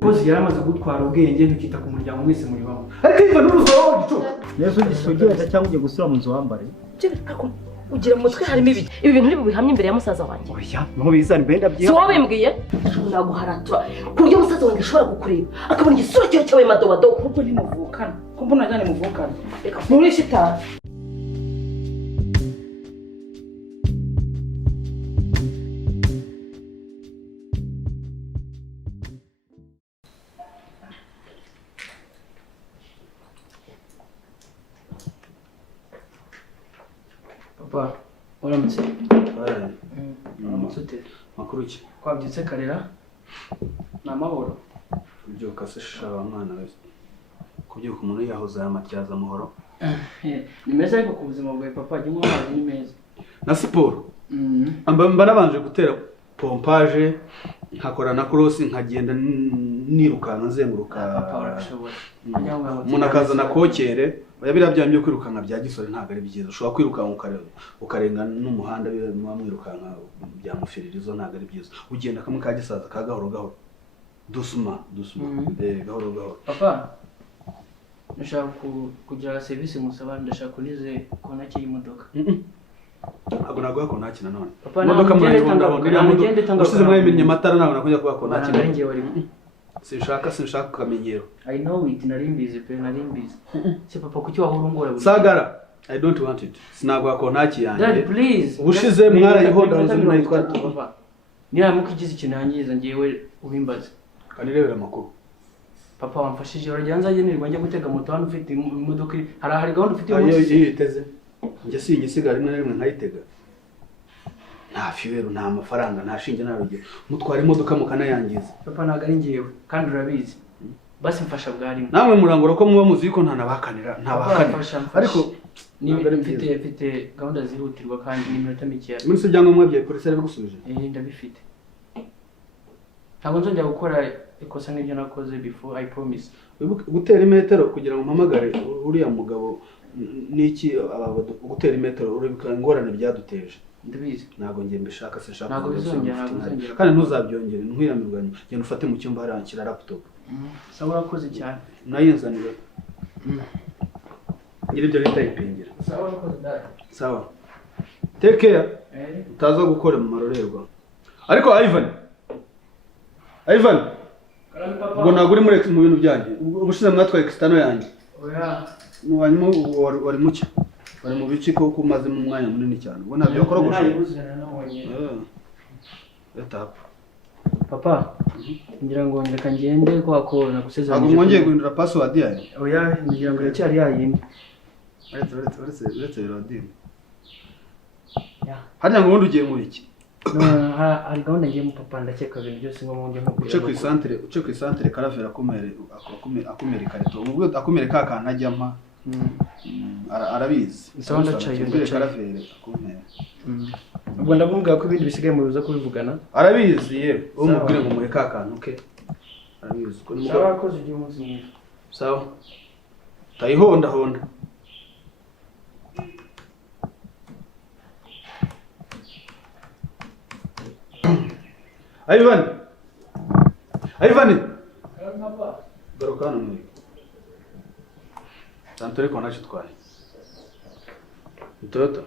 Boss yaramaze gutwara ubwenge ntukita ku muryango mwese muri bamwe. Ariko iva n'uruzo gico. Yesu gisogera cyangwa ugiye gusura mu nzu wambare. Ugira mu mutwe harimo ibi bintu uri bubihamye imbere ya musaza wanjye. Oya, no bizana benda byiha. Si wowe bimbwiye? Naguharatura. Ku buryo musaza wanjye ashobora kukureba. Akabona igisura cyawe cyawe madodo. Kuko ni muvukana. Ko mbona cyane muvukana. Reka muri shitani. Papa, uramutse. Uramutse ute? Makuru ki? Kwabyutse karera. Na amahoro. Kubyuka se shaba mwana wese. Kubyuka umuntu yahoza amatyaza amahoro. Ni meza ariko ku buzima bwawe papa jye mu mazi ni meza. Na siporo. Mba nabanje gutera pompage nkakora na cross nkagenda nirukanka nzenguruka. Papa urabishobora. Umuntu akazana kokere oya birabyamye byo kwirukanka bya gisore ntago ari byiza. Ushobora kwirukanka ukarenga n'umuhanda mwirukanka bya mufiririzo ntago ari byiza. Ugenda kamwe ka gisaza ka gahoro gahoro. Dusuma gahoro gahoro. Papa ndashaka kugira service musaba ndashaka kunize konaki y'imodoka. Ntabwo naguha konaki na none. Imodoka murayibonda aho. Usize mwayimenye amatara ntabwo nakujya kuba konaki. Nari ngiye wari. Sinshaka kamenyero. I know it narimbize pe narimbize. Se papa kuki wahurungora buri. Sagara I don't want it. Sinagwa konaki yanjye. Dad please. Ubushize mwarayihoda uzi munayitwa papa. Niba mukigize ikintu yangiza ngiyewe ubimbaze. Kanirebera makuru. Papa wamfashije uragira nzaje nirirwa njya gutega moto hano ufite imodoka hari gahunda ufite umunsi. Ayo yiteze. Njye sinyisigara rimwe na rimwe nkayitega. Nta fiwero nta mafaranga nta shinge na rugero. Mutwara imodoka mukanayangiza. Papa naga ari ngiyewe kandi urabizi. Basi mfasha bwari. Namwe murangura ko muba muziko nta nabakanira nta bakanira. Ariko ni mfite gahunda zihutirwa kandi n'iminota mike. Muri se byango mwabye polisi ari gusubije. Ndabifite. Ntabwo nzongera gukora ikosa nk'ibyo nakoze before I promise. Gutera imetero kugira ngo mpamagare uriya mugabo niki gutera imetero urabika ingorane byaduteje. Ndabizi. Ntabwo ngiye mbishaka se shaka. Ntabwo bizongera. Kandi ntuzabyongere ntwiyamirwanye. Genda ufate mu cyumba harankira laptop. Sawa urakoze cyane. Nayinzanira. Ngira ibyo leta ipingira. Sawa urakoze dad. Sawa. Take care. Utaza gukora mu marorerwa. Ariko Ivan. Ngo naguri muri mu bintu byanjye. Ubushize mwatwaye extano yanjye. Oya. Nuwanyuma wari muke. Bari mu biki ko kumaze mu mwanya munini cyane. Ubona byo kora gusha. Papa, ngira ngo ndeka ngende kwa ko nagusezeranye. Ntabwo mwongeye guhindura password yanyu. Oya, ngira ngo yacyari yayindi. Uretse radio. Hanya ngo ubundi ugiye muri iki? No, hari gahunda ngiye mu papa ndakeka ibintu byose ngo mwongeye nko uce ku isantere karavera akumere karito. Ubwo akumere ka kantu ajya mpa. Arabizi. Sawa ndacayo karavera akumere. Ubwo ndabumubwira ko ibindi bisigaye mu biza kubivugana. Arabizi yewe. Umubwire ngo muhe ka kantu ke. Arabizi ko nimugabo. Sawa koze ugiye umunsi mwiza. Sawa. Tayihonda. Ivan. Papa. Garukana mwe. Tantore ko nacho twaye. Mtoto.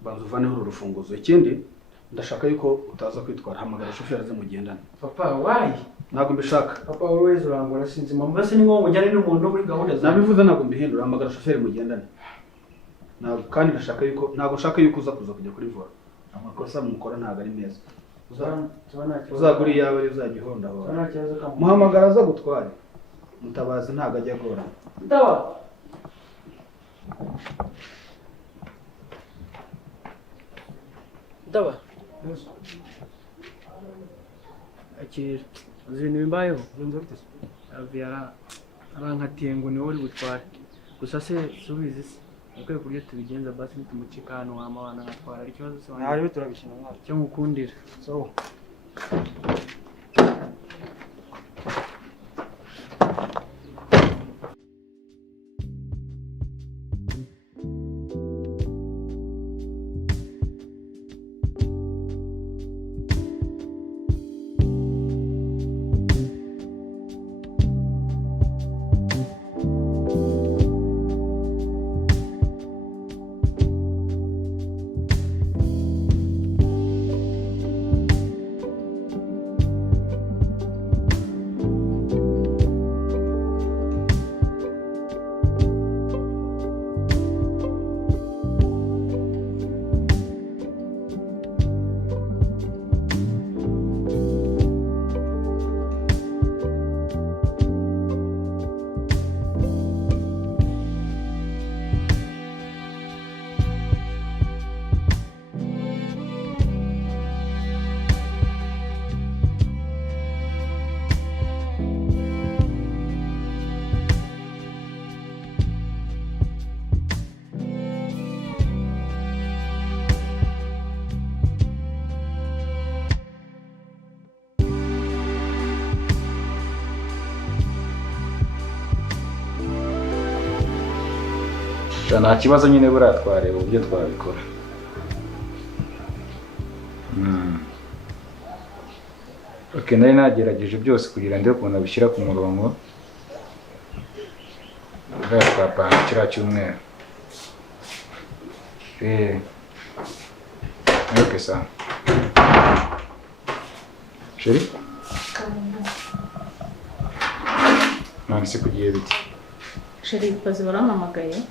Banza uvaneho uru rufunguzo. Ikindi ndashaka yuko utaza kwitwara hamagara shoferi aze mugendana. Papa, why? Ntabwo mbishaka. Papa always urangora sinzi mama se ni ngo njyane n'umuntu muri gahunda zawe. Nabivuze ntabwo mbihindura hamagara shoferi mugendana. Ntabwo kandi ndashaka yuko ntabwo nshaka yuko uza kujya kuri vora. Amakosa mukora ntabwo ari meza. Uzaguri yawe uzagihonda aho. Muhamagara aza gutware. Mutabazi ntago ajya gora. Ndaba. Ndaba. Akira. Zibintu bimbayeho. Avyara arankatiye ngo niwe uri gutware. Gusa se subizi se. Ukwiye kuryo tubigenza basi nitumucika hano wama wana natwara ikibazo se wanjye. Nari turabishina mwana. Cyo ngukundira. So. nta kibazo nyine buriya twareba uburyo twabikora. Okay, nari nagerageje byose kugira ndebe ukuntu abishyira ku murongo. Buriya twapanga kiriya cyumweru. Okay, sawa. Chérie? None se kugiye bite? Chérie, bazi barampamagaye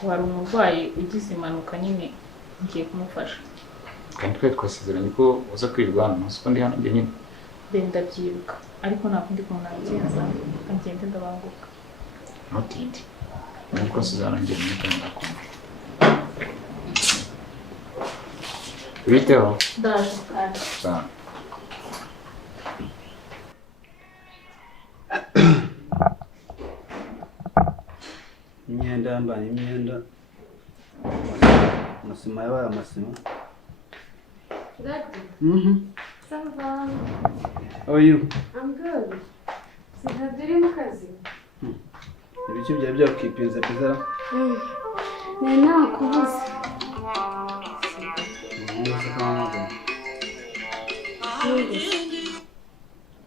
ko hari umurwayi ugize impanuka nyine ngiye kumufasha. Kandi twe twasezeranye ko uza kwirwana, uzi ko ndi hano njye nyine. Ndabyibuka ariko nta kundi kuntu nabigenza ngende ndabanguka. Ntutinde. Niko nsezeranye njye nyine kandi ndakumva. Biteho? Ndaje kandi. Sawa. Imyenda yambaye imyenda. Amasima yabaye amasima. Daddy. SAVA. How are you? I'm good. Sinadiri mu kazi. Ibiki byawe byakipinze pizza? Nakubuze.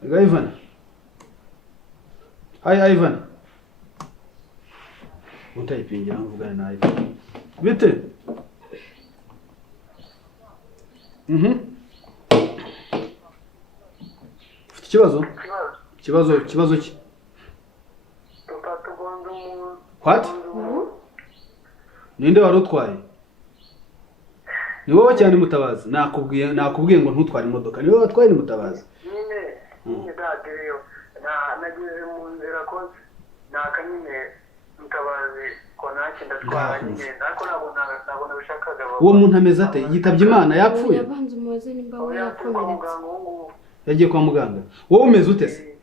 Ivan. Hi Ivan. Utayipingira mvugana na Ivan. Bite? Ikibazo ki? What? Ninde wari utwaye? Ni wowe cyane Mutabazi. Nakubwiye ngo ntutware imodoka. Ni wowe watwaye ni Mutabazi. Nyine dadeyo nageze mu nzira ko nakanyine Mutabazi ko nake ndatwara nyine nako ntabwo nabishakaga. Uwo muntu ameze ate? Yitabye Imana yapfuye? Yabanze umuze nimba we yakomeretse. Yagiye kwa muganga. Wowe umeze ute se?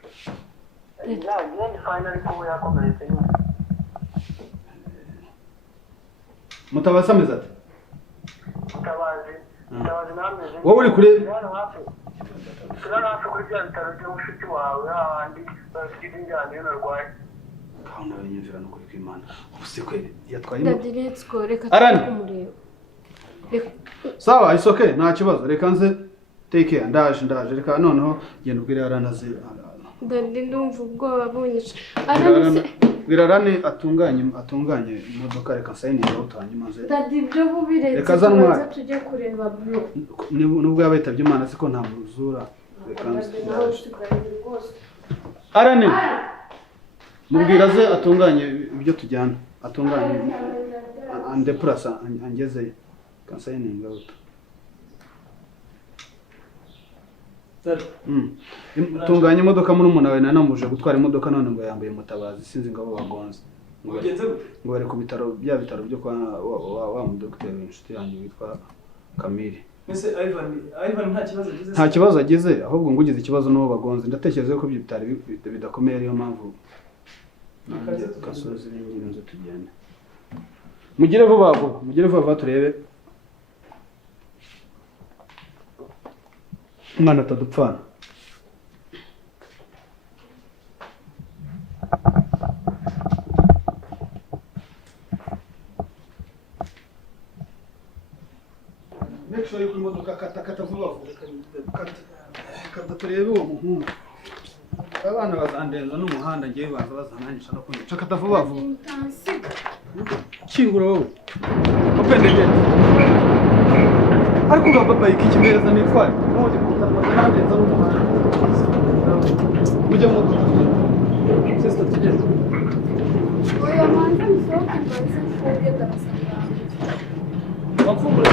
Mutabazi ameze ate? Mutabazi nameze. Wowe uri kure? Hafi kuri bya bitaro by'umushuti wawe hahandi bafite injyana iyo narwaye. Kauna wenyumvira no kuri kw'Imana. Ubuse kwere yatwaye Daddy, let's go. Reka kumureba. Sawa, it's okay. Nta kibazo. Reka nze take care. Ndaje. Reka noneho genda ubwire Aranaze. Daddy, ndumva ubwoba bunyishe. Aranaze. Birarane atunganye imodoka reka sayininga utanyuma ze. Daddy, byo bubiretse. Reka zanwa. Tujye kureba bro. Nubwo yabitabye Imana siko nta muzura. Reka nze. Arane. Mubwira ze atunganye ibyo tujyana. Atunganye ande plasa angeze kasayininga uta. Tunganye imodoka muri umuntu wawe nanamuje gutwara imodoka none ngo yambaye Mutabazi sinzi ngabo bagonze. Ngo bari ku bitaro bya bitaro byo kwa wa mu docteur inshuti yanyu witwa Kamiri. Mese Ivan nta kibazo agize ahubwo ngo ugize ikibazo n'uwo bagonze ndatekereza ko ibyo bitari bidakomeye ariyo mpamvu kasozi n'ingiro nzo tugenda. Mugire vuba turebe. Mwana atadupfana. Make sure yuko imodoka kata vuba kata turebe uwo muhungu. Abana bazandenza n'umuhanda ngiye bazananyisha no kunyica kata vuba. Kingura wowe. Opendege. Ariko nga papa ikikimeza nitware. None kutarwa nandenza n'umuhanda. Mujye mu sister tugeze. Oya manza misohoke mbanze mfunge darasanga. Wafungura.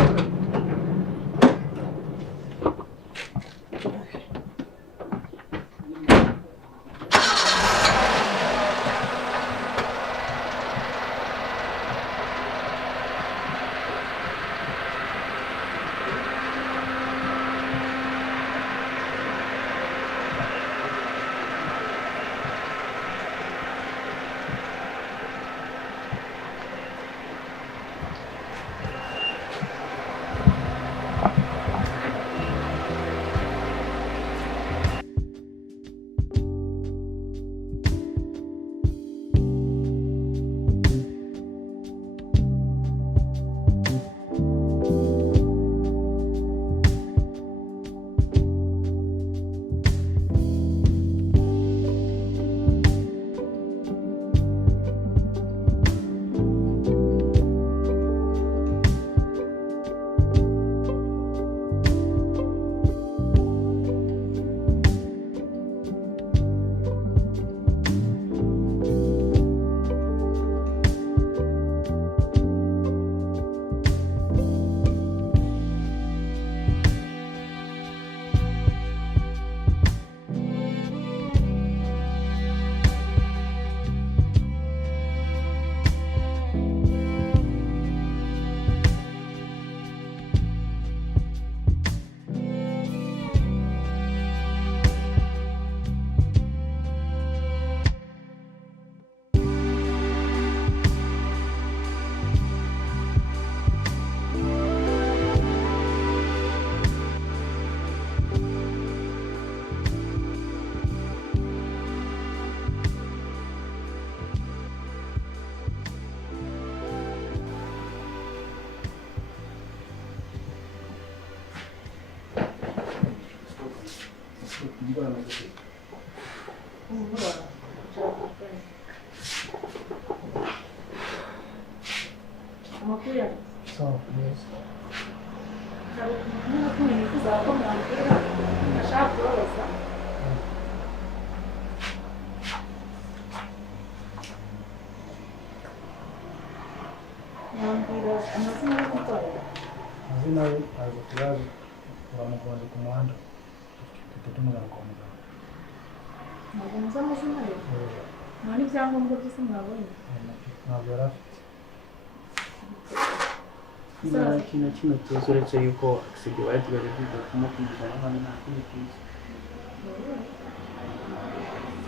indwara amaze kwiga. amakuru yawe sawa neza. hari umuntu nakumwe nifuza ko mwambwira ashaka kubabaza mwambwira amazina y'umurwayi Amazina ye ntabwo tuyazi, turamugonze ku muhanda duhita tumujyana kwa muganga. ntabwo muzi amazina ye nta n'ibyangombwa byose mwabonye Ntabwo yari afite. Nta kintu na kimwe tuzi uretse yuko accident bayatugaje kwiga kumukurikirana n'abandi nta kindi tuzi.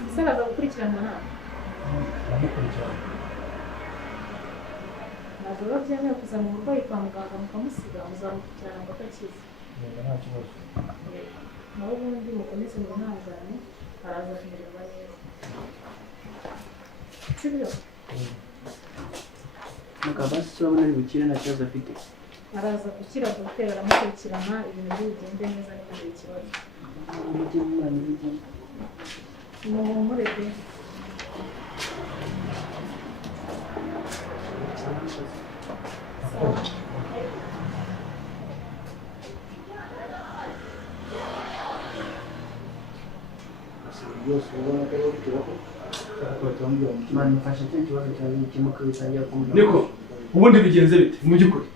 ese araza gukurikiranwa nawe Turamukurikirana. ntabwo biba byemewe kuzana umurwayi kwa muganga mukamusiga muzamukurikirana ngo atakize Yego nta kibazo. nawe ubundi mukomeze mwihangane araza kumererwa neza sibyo Mukabasi turabona ari bukire nta kibazo afite. araza gukira dogiteri aramukurikirana ibintu bye bigende neza ntibigire ikibazo Umutima umwana w'igiti. muhumure pe Byose ubona ko ari ukuboko. Imana ifasha cyo kibazo cyawe gikemuka bitangira kumva. Niko ubundi bigenze bite mu by'ukuri?